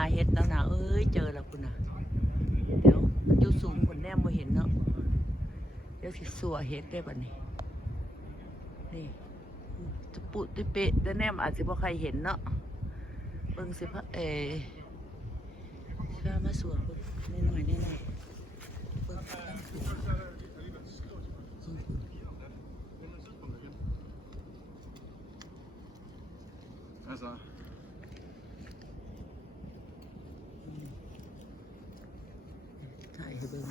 าเห็ดแล้วนะเอ้ยเจอแล้วคุณนะเดี๋ยวมันอยู่สูงคนแนมมาเห็นเนาะเดี๋ยวสิสัวเห็ดได้บัดนี้ นี่ตุปุตุเปะแต่แนมอาจจะบ่ใครเห็นเนาะเบิ่งสิพะเออสิพามาสัวเบิ่งนิดหน่อยนิดหน่อยเบิ่งกำลังขึ้น Also, ถ่ายให้เบิ่ง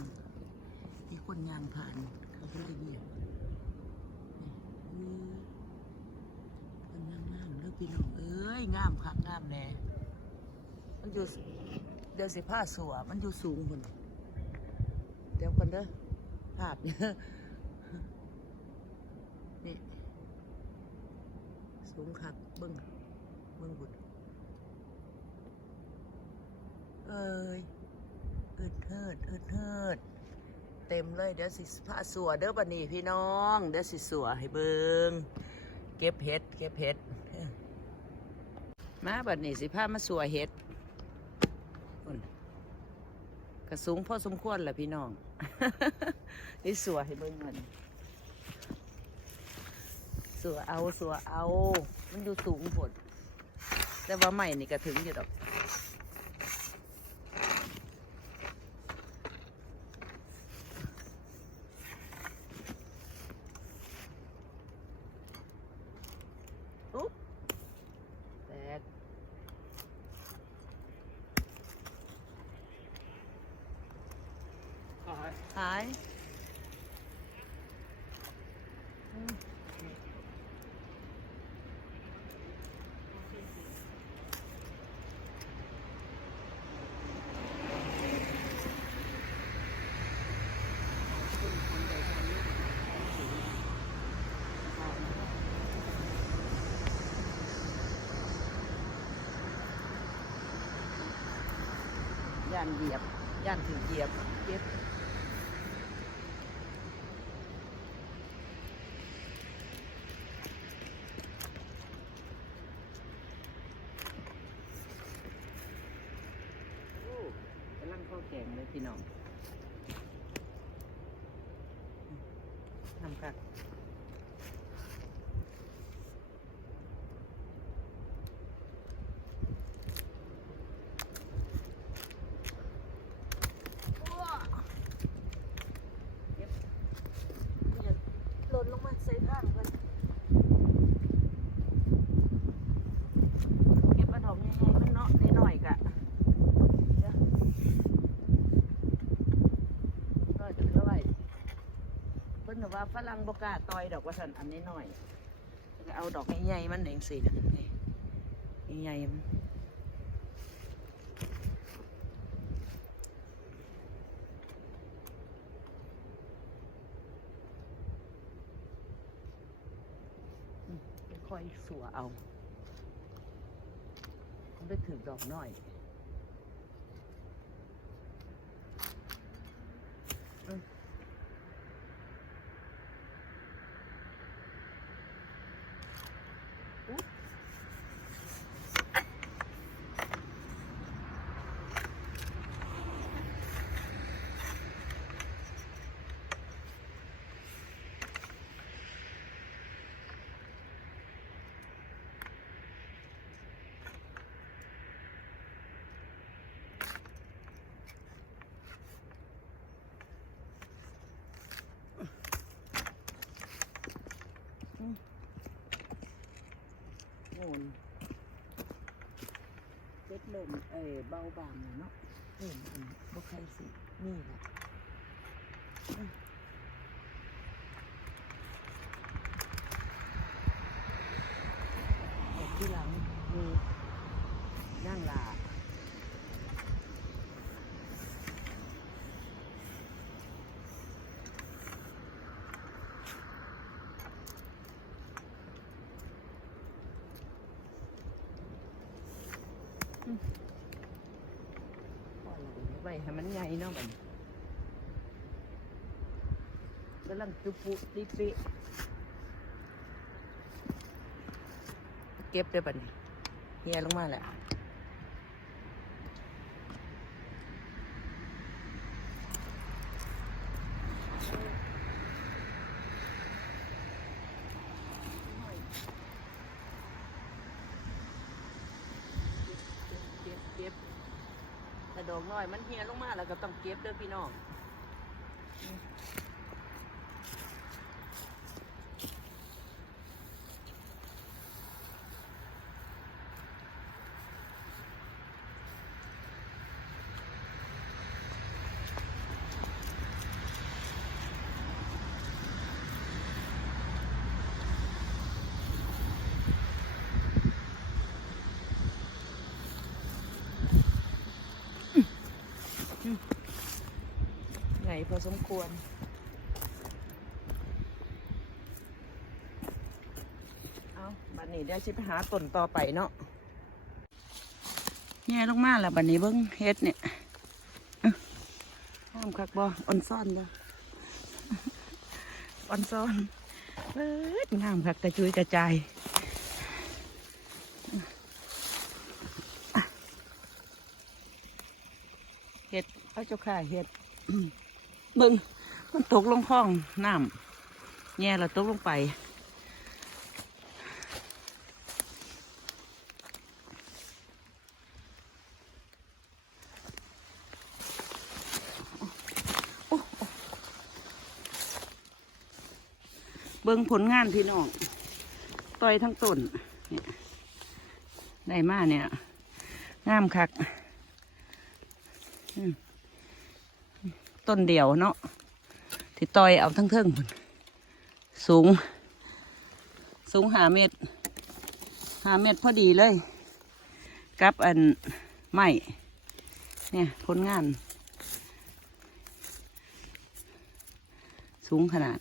มี คนยางผ่าน เขาเพิ่งได้เหยียบนี่คนยางงามเด้อพี่น้องเอ้ยงามคักงามแน่มันอยู่เดี๋ยวสิผ้าสัวมันอยู่สูงคนเดี๋ยวกันเด้อภาพเนี่ยนี่สูงคักเบิ่งเบิ่งบุดเอ้ยอึดเทิดอึดเทิด เต็มเลย เดี๋ยวสิผ้าสัวเด้อบันนี้พี่น้อง เดี๋ยวสิสัวให้เบิงเก็บเห็ด เก็บเห็ด มาบัดนี้สิผ้ามาสัวเห็ดกระสูงพอสมควรแหละพี่น้อง นี่สัวให้เบิงมันสัวเอาสัวเอา มันอยู่สูงผดแต่ว่าใหม่นี่ก็ถึงอยู่ดอก hi. หายย่านเหยียบย่านถือเหยียบเย็บ โอ้กำลังเข้าแกงเลย พี่น้องทำกักเก็บอย่าหล่นลงมาใส่ทางเพิ่นเก็บกระถมใหญ่ๆมันเนาะน้อยๆกะ เดี๋ยวก็ถือเอาไว้เพิ่นก็ ว่าฝรั่งบกล้าต่อยดอกว่าสันอันนี้หน่อยก็เอาดอกใหญ่ๆมันเองสินี่ใหญ่ๆมันค่อยๆสัวเอา ไปถือดอกหน้อย นเจ็ดลมเออเบาบางเนาะเอออันบ่ใคสิ นี่แหละอืมออกที่หลังมีนั่งลาปล่อยไว้ ให้มันใหญ่เนาะมันกำลังจุปุติปิเก็บได้ปะเนี่ยเฮียลงมาแล้ว ถ้า ดอกน้อย มันเหี่ยลงมาแล้วก็ต้องเก็บเด้อพี่น้อง พอสมควร เอาบัดนี้เดี๋ยวชิไปหาต้นต่อไปเนาะแย่ลงมาแล้วบัดนี้เบิ้งเฮ็ดเนี่ยห้ามคักบ่ออนซ่อนเด้อออนซ่อนเบิดงามคักกระจุยกระจายเฮ็ดเอาเจ้าข่าเฮ็ด เบิงมันตกลงคลองน้ำแย่แล้วตกลงไป เบิ่งผลงานพี่น้องต่อยทั้งต้นเนี่ยได้มาเนี่ย งามคักอืม ต้นเดียวเนาะที่ต่อยเอาทั้งเทิงพุ่นสูง สูงหาเมตรหาเมตรพอดีเลย กับอันไม้เนี่ยผลงาน สูงขนาด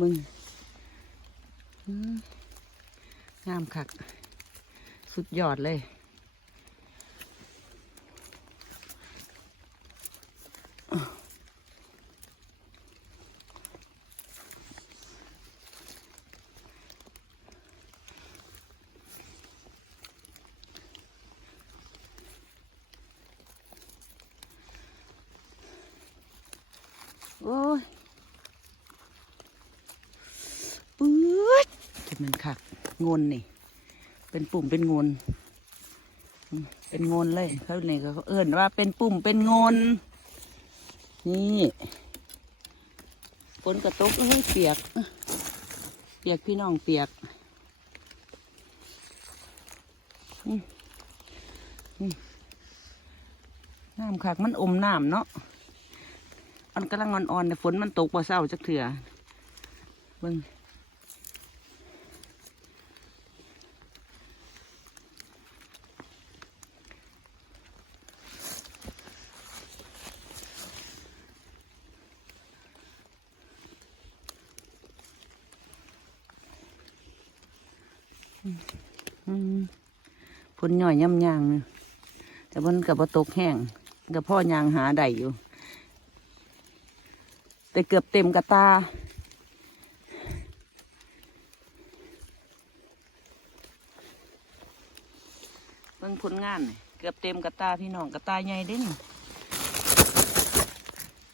มึงงามคัก สุดยอดเลย โอ้ย ปื๊ด จะมันคักงนนี่ เป็นปุ่มเป็นงนเป็นงนเลยเขาเนี่ยเขาเอิ่นว่าเป็นปุ่มเป็นงนนี่ฝนกระตุกเอ้ยเปียก เปียกพี่น้องเปียกน้ำคักมันอมน้ำเนาะมันกำลังอ่อนๆแต่ฝนมันตกบ่เศร้าจักเถื่อเบิ่ง ผลย่อยย่ำยางแต่มันกับตกแห้งกับพ่อยางหาได้อยู่ แต่เกือบเต็มกระตาเบิ่งผลงาน เกือบเต็มกระตาพี่น้องกระตาใหญ่เด้นี่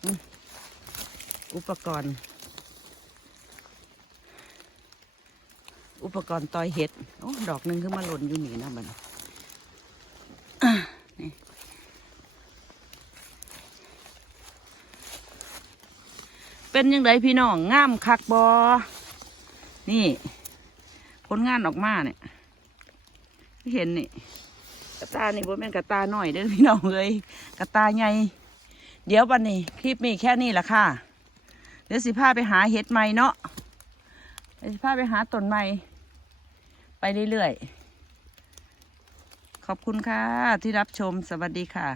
อืมอุปกรณ์ อุปกรณ์ต่อยเห็ดโอ้ดอกหนึ่งขึ้นมาหล่นอยู่นี่นะมันนี่เป็นยังไงพี่น้องงามคักบอนี่ ผลงานออกมาเนี่ยเห็นนี่กระตานี่บ่แม่นกระตาหน่อยเด้อพี่น้องเลยกระตาใหญ่เดี๋ยววันนี้คลิปมีแค่นี้ละค่ะ เดี๋ยวสิพาไปหาเห็ดใหม่เนาะเดี๋ยวสิพาไปหาต้นใหม่ ไปเรื่อยๆ ขอบคุณค่ะที่รับชมสวัสดีค่ะ